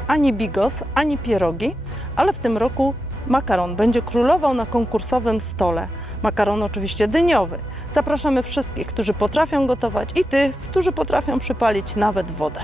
ani bigos, ani pierogi, ale w tym roku makaron będzie królował na konkursowym stole. Makaron oczywiście dyniowy. Zapraszamy wszystkich, którzy potrafią gotować i tych, którzy potrafią przypalić nawet wodę.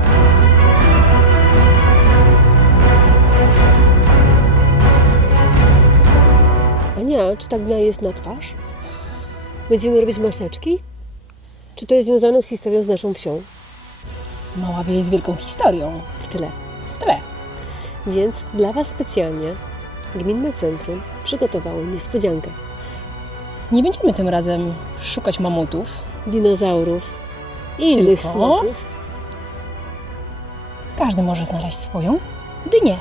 Ania, czy ta glina jest na twarz? Będziemy robić maseczki? Czy to jest związane z historią z naszą wsią? Mała wieś z wielką historią. W tyle. W tle. Więc dla Was specjalnie Gminne Centrum przygotowało niespodziankę. Nie będziemy tym razem szukać mamutów. Dinozaurów i innych Tylko? smaków. Każdy może znaleźć swoją dynię.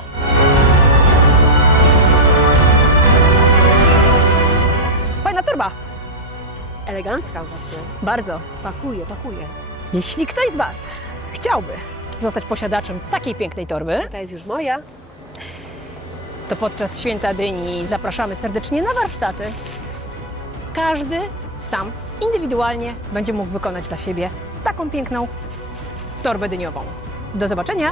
Fajna torba. Elegancka właśnie. Bardzo. Pakuje. Jeśli ktoś z Was chciałby zostać posiadaczem takiej pięknej torby, Ta jest już moja. to podczas Święta Dyni zapraszamy serdecznie na warsztaty. Każdy sam indywidualnie będzie mógł wykonać dla siebie taką piękną torbę dyniową. Do zobaczenia!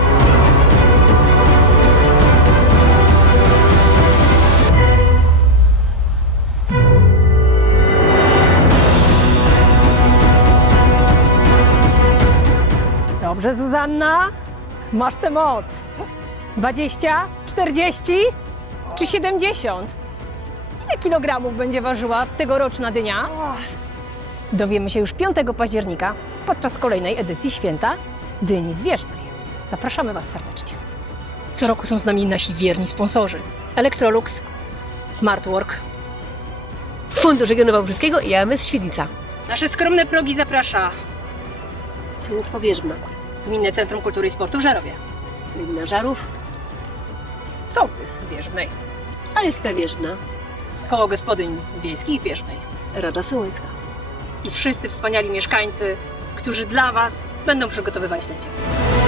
Dobrze, Zuzanna, masz tę moc. 20, 40 czy 70? Ile kilogramów będzie ważyła tegoroczna dynia? Dowiemy się już 5 października podczas kolejnej edycji Święta Dyni w Wierzbnej. Zapraszamy Was serdecznie. Co roku są z nami nasi wierni sponsorzy. Electrolux, Smartwork. Fundusz Regionu Wałbrzyskiego i AMS Świdnica. Nasze skromne progi zaprasza Sołectwo Wierzbna. Gminne Centrum Kultury i Sportu w Żarowie. Gmina Żarów. Sołtys Wierzbnej. ASP Wierzbna. Koło Gospodyń Wiejskich Wierzbnej. Rada Sołecka. I wszyscy wspaniali mieszkańcy, którzy dla Was będą przygotowywać ten dzień.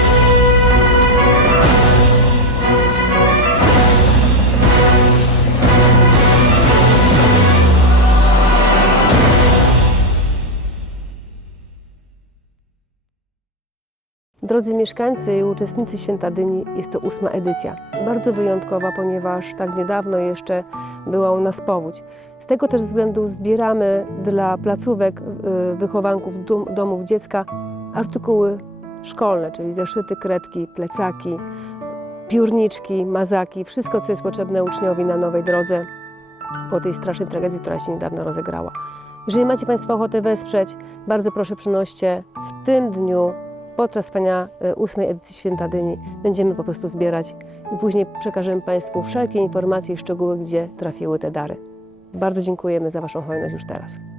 Drodzy mieszkańcy i uczestnicy Święta Dyni, jest to 8. edycja. Bardzo wyjątkowa, ponieważ tak niedawno jeszcze była u nas powódź. Z tego też względu zbieramy dla placówek wychowanków domów dziecka artykuły szkolne, czyli zeszyty, kredki, plecaki, piórniczki, mazaki, wszystko co jest potrzebne uczniowi na nowej drodze po tej strasznej tragedii, która się niedawno rozegrała. Jeżeli macie Państwo ochotę wesprzeć, bardzo proszę przynoście w tym dniu podczas trwania 8. edycji Święta Dyni będziemy po prostu zbierać i później przekażemy Państwu wszelkie informacje i szczegóły, gdzie trafiły te dary. Bardzo dziękujemy za Waszą hojność już teraz.